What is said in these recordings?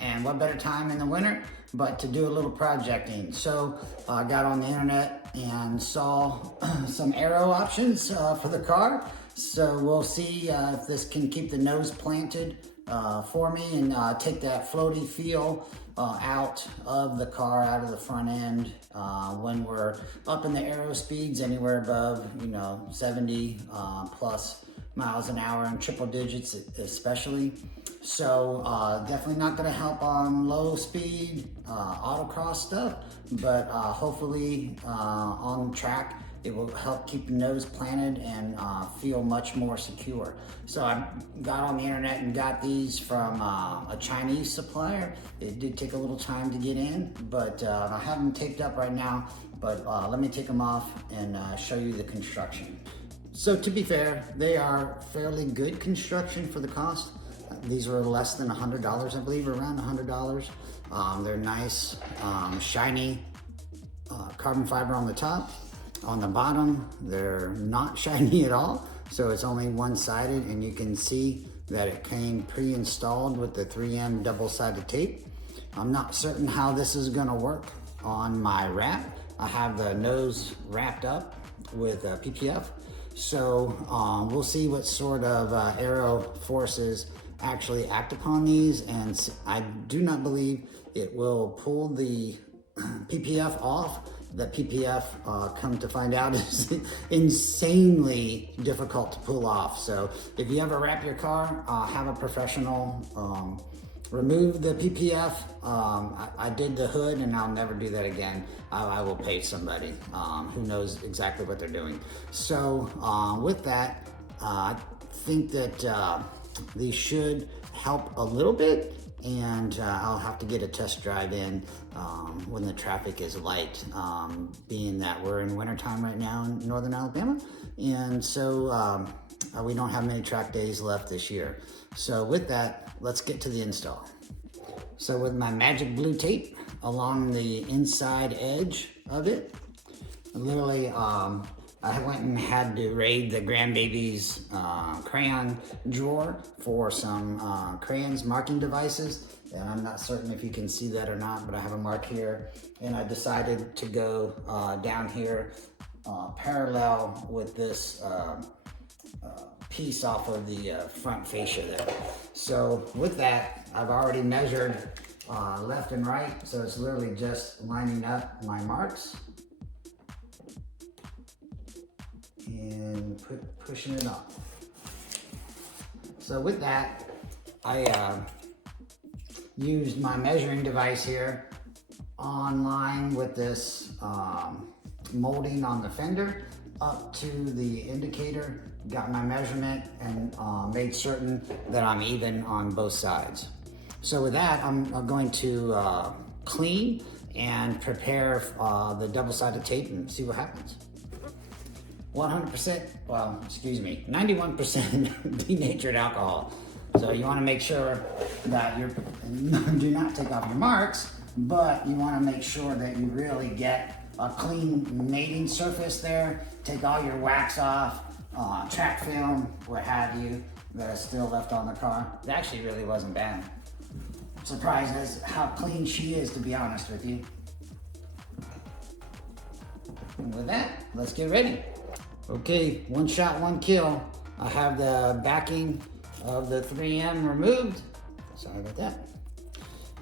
and what better time in the winter but to do a little projecting. So I got on the internet and saw some aero options for the car. So we'll see if this can keep the nose planted for me and take that floaty feel out of the car, out of the front end when we're up in the aero speeds anywhere above, 70 plus miles an hour and triple digits especially. So definitely not going to help on low speed autocross stuff, but hopefully on track it will help keep the nose planted and feel much more secure. So I got on the internet and got these from a Chinese supplier. It did take a little time to get in, but I have them taped up right now, but let me take them off and show you the construction. So to be fair, they are fairly good construction for the cost. These were less than $100, I believe, around $100. They're nice, shiny carbon fiber on the top. On the bottom, they're not shiny at all, so it's only one-sided, and you can see that it came pre-installed with the 3M double-sided tape. I'm not certain how this is gonna work on my wrap. I have the nose wrapped up with PPF, so we'll see what sort of aero forces actually act upon these, and I do not believe it will pull the PPF off. The PPF, come to find out, is insanely difficult to pull off. So if you ever wrap your car, have a professional remove the PPF. I did the hood and I'll never do that again. I will pay somebody who knows exactly what they're doing. So with that, I think that these should help a little bit, and I'll have to get a test drive in when the traffic is light, being that we're in wintertime right now in northern Alabama, and so we don't have many track days left this year. So with that, let's get to the install. So with my magic blue tape along the inside edge of it, literally I went and had to raid the grandbaby's crayon drawer for some crayons marking devices. And I'm not certain if you can see that or not, but I have a mark here. And I decided to go down here parallel with this piece off of the front fascia there. So with that, I've already measured left and right. So it's literally just lining up my marks and pushing it up. So with that, I used my measuring device here online with this molding on the fender up to the indicator, got my measurement, and made certain that I'm even on both sides. So with that, I'm going to clean and prepare the double-sided tape and see what happens. 100%, well, excuse me, 91% denatured alcohol. So you want to make sure that you do not take off your marks, but you want to make sure that you really get a clean mating surface there. Take all your wax off, track film, what have you, that is still left on the car. It actually really wasn't bad. I'm surprised as how clean she is, to be honest with you. And with that, let's get ready. Okay, one shot, one kill. I have the backing of the 3M removed. Sorry about that.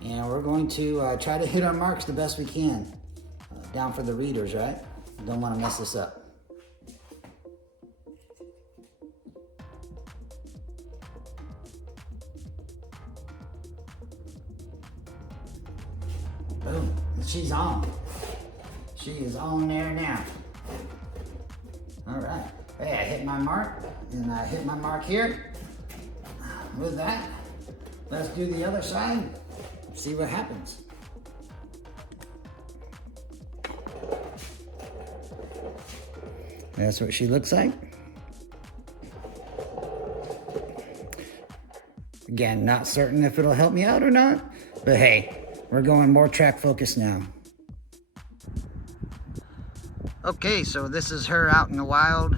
And we're going to try to hit our marks the best we can. Down for the readers, right? Don't want to mess this up. Boom, she's on. She is on there now. All right, hey, I hit my mark, and I hit my mark here. With that, let's do the other side, see what happens. That's what she looks like. Again, not certain if it'll help me out or not, but hey, we're going more track focus now. Okay, so this is her out in the wild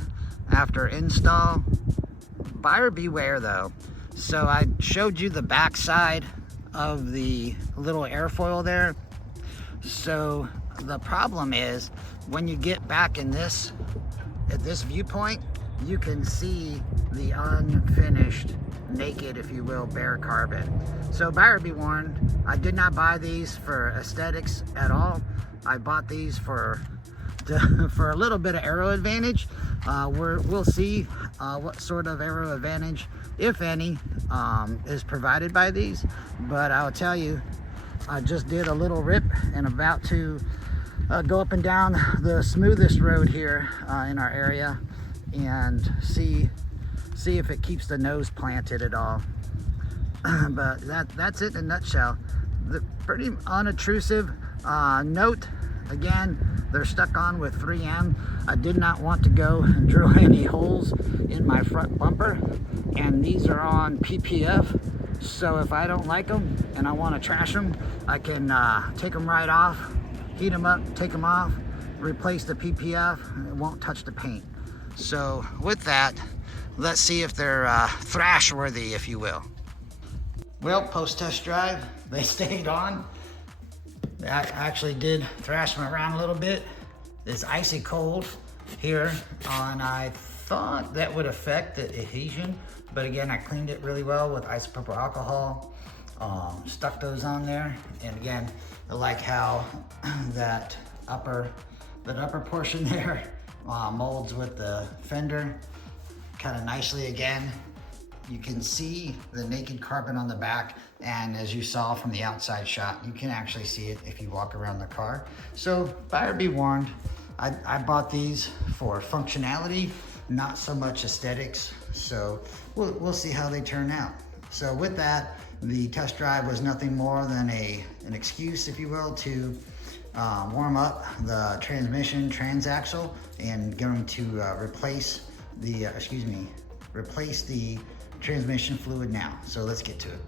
after install. Buyer beware though. So I showed you the back side of the little airfoil there. So the problem is when you get back in this, at this viewpoint, you can see the unfinished, naked, if you will, bare carbon. So buyer be warned, I did not buy these for aesthetics at all. I bought these for a little bit of aero advantage. We'll see what sort of aero advantage, if any, is provided by these. But I'll tell you, I just did a little rip and about to go up and down the smoothest road here in our area and see if it keeps the nose planted at all. But that's it in a nutshell. The pretty unobtrusive note. Again, they're stuck on with 3M. I did not want to go and drill any holes in my front bumper, and these are on PPF. So if I don't like them and I want to trash them, I can take them right off, heat them up, take them off, replace the PPF, and it won't touch the paint. So with that, let's see if they're thrash worthy, if you will. Well, post test drive, they stayed on. I actually did thrash them around a little bit. It's icy cold here, and I thought that would affect the adhesion, but again, I cleaned it really well with isopropyl alcohol, stuck those on there, and again, I like how that upper portion there molds with the fender kind of nicely again. You can see the naked carbon on the back, and as you saw from the outside shot, you can actually see it if you walk around the car. So buyer be warned, I bought these for functionality, not so much aesthetics. So we'll see how they turn out. So with that, the test drive was nothing more than an excuse, if you will, to warm up the transmission transaxle and going to replace the transmission fluid now. So let's get to it.